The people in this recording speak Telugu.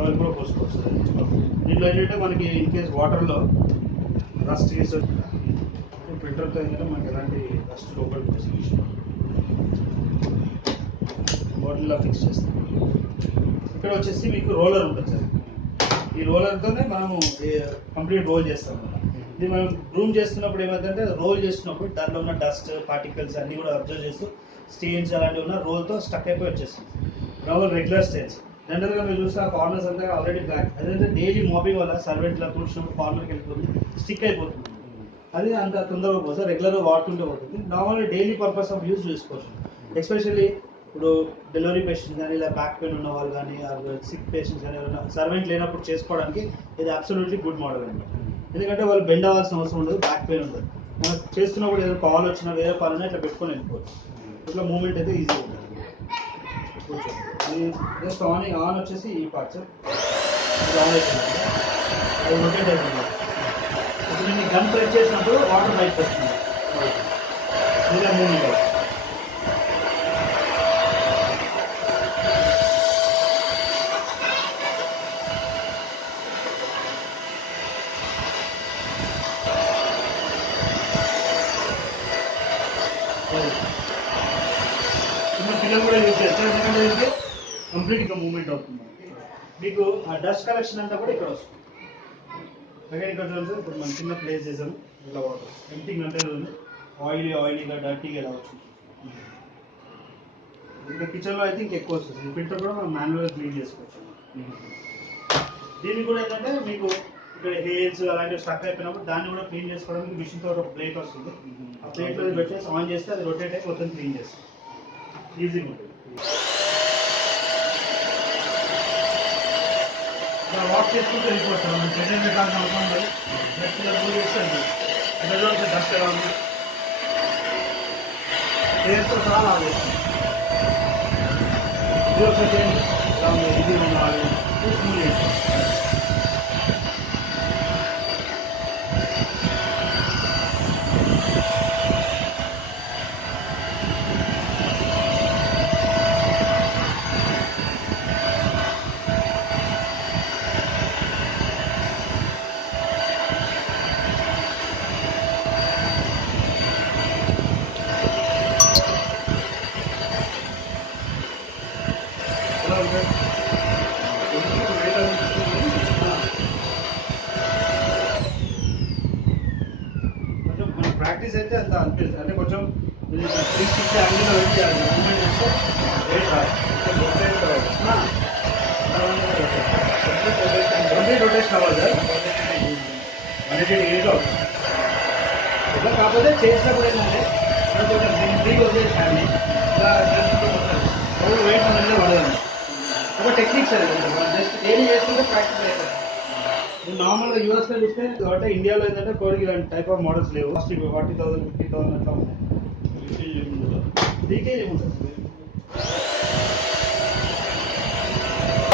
టవల్ కూడా పోసుకోవచ్చు. దీంట్లో ఏంటంటే మనకి ఇన్ కేస్ వాటర్లో రస్ట్ చేసి ఫిల్టర్తో ఏంటంటే మనకి ఎలాంటి రస్ట్ లోపలికి పోసి బాటిల్లో ఫిక్స్ చేస్తాం. ఇక్కడ వచ్చేసి మీకు రోలర్ ఉంటుంది సార్. ఈ రోలర్తోనే మనము కంప్లీట్ రోల్ చేస్తాం. ఇది మనం రూమ్ చేస్తున్నప్పుడు ఏమైందంటే రోల్ చేస్తున్నప్పుడు దాంట్లో ఉన్న డస్ట్ పార్టికల్స్ అన్నీ కూడా అబ్జర్వ్ చేస్తూ స్టెయిన్స్ అలాంటివి ఉన్న రోల్తో స్టక్ అయిపోయి వచ్చేస్తుంది. రావాలి రెగ్యులర్ స్టెయిన్స్. జనరల్గా మీరు చూస్తే ఆ కార్నర్స్ అంతా ఆల్రెడీ బ్లాక్. అదేంటే డైలీ మాపింగ్ వల్ల సర్వెంట్లా తుడిచినప్పుడు కార్నర్కి వెళ్ళిపోతుంది, స్టిక్ అయిపోతుంది. అది అంత తొందరగా పోతుంది, రెగ్యులర్గా వాడుతుంటే పోతుంది. నార్మల్గా డైలీ పర్పస్ ఆఫ్ యూజ్ చేసుకోవచ్చు. ఎస్పెషల్లీ ఇప్పుడు డెలివరీ పేషెంట్స్ కానీ ఇలా బ్యాక్ పెయిన్ ఉన్న వాళ్ళు కానీ సిక్ పేషెంట్స్ కానీ ఎవరైనా సర్వెంట్ లేనప్పుడు చేసుకోవడానికి ఇది అబ్సల్యూట్లీ గుడ్ మోడల్ అండి. ఎందుకంటే వాళ్ళు బెండ్ అవ్వాల్సిన అవసరం ఉండదు, బ్యాక్ పెయిన్ ఉండదు. మనం చేస్తున్నప్పుడు ఏదో కాల్ వచ్చినా వేరే పనులు ఇట్లా పెట్టుకొని వెళ్ళిపోవచ్చు. ఇట్లా మూమెంట్ అయితే ఈజీగా ఉంటుంది. జస్ట్ ఆన్ వచ్చేసి ఈ పార్ట్స్ ఆన్ అయిపోయింది, అది రొటేట్ అయిపోయింది. ఇప్పుడు నేను గన్ ప్రెస్ చేసినప్పుడు వాటర్ బయటకు వస్తుంది, ఇలా మూమెంట్ అవుతుంది. చిన్న పిల్లలు కూడా యూజ్ చేస్తారు, ఎందుకంటే ఇది కంప్లీట్గా మూవ్మెంట్ అవుతుంది. మీకు ఆ డస్ట్ కలెక్షన్ అంతా కూడా ఇక్కడ వస్తుంది. సెకండ్ ఇక్కడ చూడండి, ఇప్పుడు మనం చిన్న ప్లేస్ చేసాము, ఇలా వాటర్ ఎంటింగ్ అంటే ఆయిలీగా డర్టీగా ఇలా వచ్చింది. ఇంకా కిచెన్లో అయితే ఇంకెక్కువ వస్తుంది. ఫిల్టర్ కూడా మనం మాన్యువల్గా క్లీన్ చేసుకోవచ్చు. దీనికి కూడా ఏంటంటే మీకు ఇక్కడ హెయిర్స్ అలాంటివి స్టక్ అయిపోయినప్పుడు దాన్ని కూడా క్లీన్ చేసుకోవడానికి మిషన్తో ఒక ప్లేట్ వస్తుంది. ఆ ప్లేట్లో పెట్టేసి ఆన్ చేస్తే అది రొటేట్ అయ్యి మొత్తం క్లీన్ చేస్తుంది. ఈజీగా ఉంటుంది. ఇలా వాక్ చేసుకుంటూ వెళ్ళిపోతాం. మనం ప్రెజెంట్ పెట్టాల్సిన అవసరం లేదు. నెక్స్ట్ ఇలా మూవ్ చేస్తే ఎక్కడో డస్ట్ ఎలా ఉంది హెయిర్తో సహా లాగ్ చేస్తుంది. ఇది ఒకసారి చేయండి, ఇలా ఉంది, ఇది ఉండాలి, మూవ్ చేయండి. కొంచెం మన ప్రాక్టీస్ అయితే అంత అనిపిస్తుంది. అంటే కొంచెం 360 యాంగిల్లో పెట్టి మూమెంట్ చేస్తే రేట్ రాదు. కంప్లీట్ రొటేషన్ అవ్వాలి సార్. 180 అవుతుంది. ఇలా కాకపోతే చేసినప్పుడు ఏంటంటే మనం కొంచెం ఫ్రీగా వదిలేసాన్ని ఇలా చేసుకుంటూ పోతారు. ఎవరు వెయిట్ అనేది పడదండి. ఒక టెక్నిక్స్ అది జస్ట్ డైలీ చేసుకుంటే ప్రాక్టీస్ అవుతుంది. నార్మల్గా యూఎస్లో చూస్తే కాబట్టి ఇండియాలో ఏంటంటే కోడికి ఇలాంటి టైప్ ఆఫ్ మోడల్స్ లేవు. 40,000 50,000 అట్లా ఉన్నాయి. లీకేజ్ ఏముంటుంది.